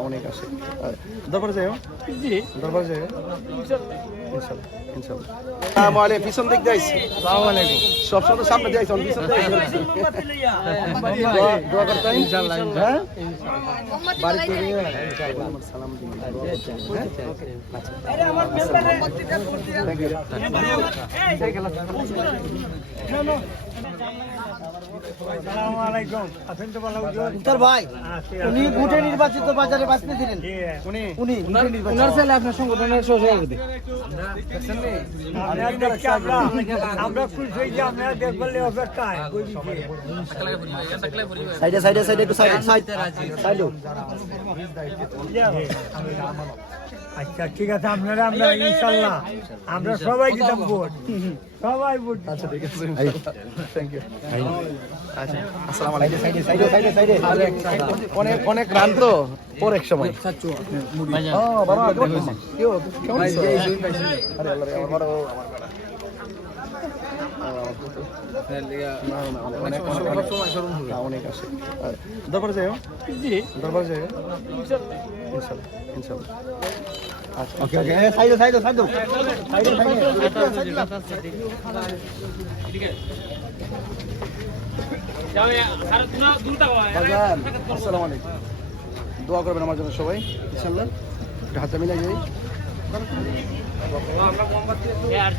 অনেক আসে দরবার যাই দরবার যাই পিছন দিক যাইছি সবসময় তো সামনে যাইছি পিছন দোয়া করতেন বাড়িতে সালাম ভাই উনি ভোটে নির্বাচিত বাজারে বাঁচতে দিলেন উনি ওনার ছেলে আপনার সংগঠনের সহযোগী আমরা খুশি হই যে আমরা দেখবলে অপেক্ষায় সাইডে সাইডে সাইডে একটু সাইড সাইড সাইড আচ্ছা ঠিক আছে আপনারা আমরা ইনশাআল্লাহ আমরা সবাই দিতাম ভোট সবাই ভোট আচ্ছা ঠিক আছে থ্যাংক ইউ আচ্ছা আসসালামু আলাইকুম সাইডে সাইডে সাইডে সাইডে অনেক অনেক রান তো পর এক সময় ও বাবা কেমন আছো আরে আল্লাহ রে আমার অনেক আসে দরবার যাই দরবার যাই ইনশাআল্লাহ ইনশাআল্লাহ আচ্ছা ওকে ওকে সাইডে সাইডে সাইডে সাইডে আসসালামু আলাইকুম দোয়া করবেন আমার জন্য সবাই ইনশাআল্লাহ হাতে মিলাই যাই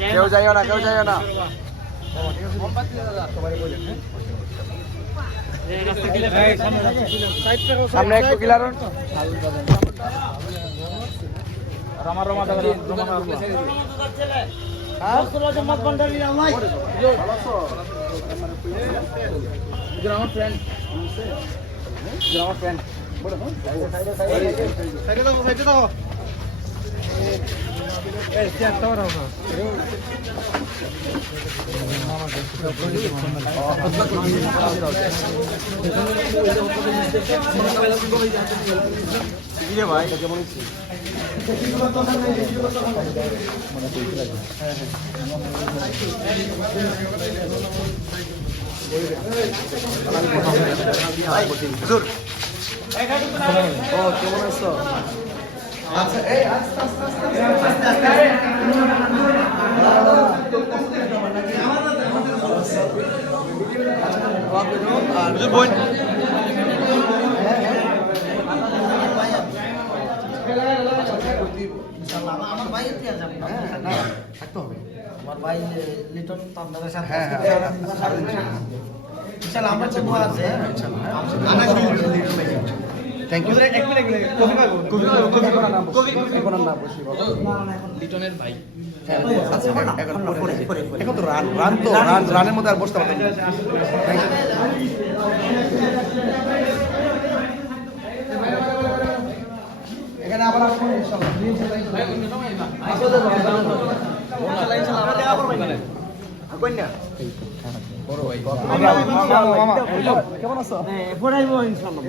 কেউ যাইও না সামনে একটু ক্লিয়ার আমার রমা দাদা আমার ফ্রেন্ড ভাই কেমন কেমন আছো আচ্ছা এই আস্তে আস্তে আমার ভাই থাকতে হবে আমার ভাই লিটন তান্দারের সাথে ইনশাআল্লাহ আমরা তো আছে থ্যাংক ইউ এক মিনিট কবি এখন না বসি বাবা লিটনের ভাই এখন তো রানের মধ্যে আর বসতে পারতাম না এখানে আবার আসবো ইনশাআল্লাহ কন্যা বড় ভাই কেমন আছো পড়াইবো ইনশাআল্লাহ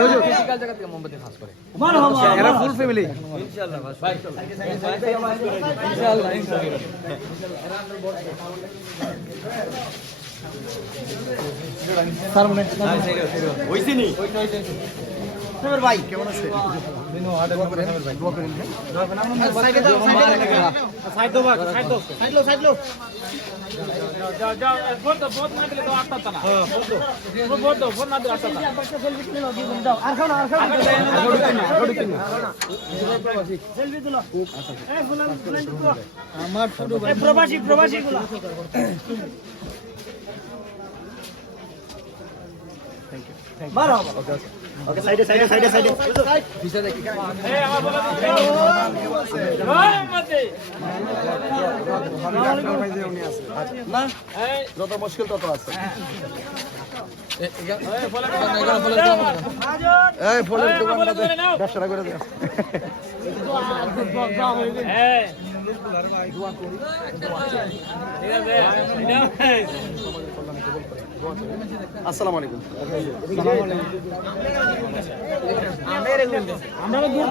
রোজো ফিজিক্যাল জায়গা থেকে মোমবাতি খাস করে এরা ফুল ফ্যামিলি ইনশাআল্লাহ ভাই ইনশাআল্লাহ স্যার মনে হইছে নি সাহেব ভাই কেমন আছে দিনো আডে করে সাহেব ভাই দোয়া করেন সাইডে দাও সাইড দাও সাইড দাও যাও যাও বহুত না দিলে তো আটটা না হ্যাঁ বহুত না দিলে আটটা না সেলফি তুলে দাও আর খাও না সেলফি তুলো এই ফুলান তুলো আমার ফটো ভাই প্রবাসী গুলো থ্যাংক ইউ মারো ওকে ওকে সাইডে পিছে দেখি এই আমার বলা না যত মুশকিল তত আছে এই ফলের দোকানটা ব্যবসা করে দে আসসালামু আলাইকুম আমরা দূর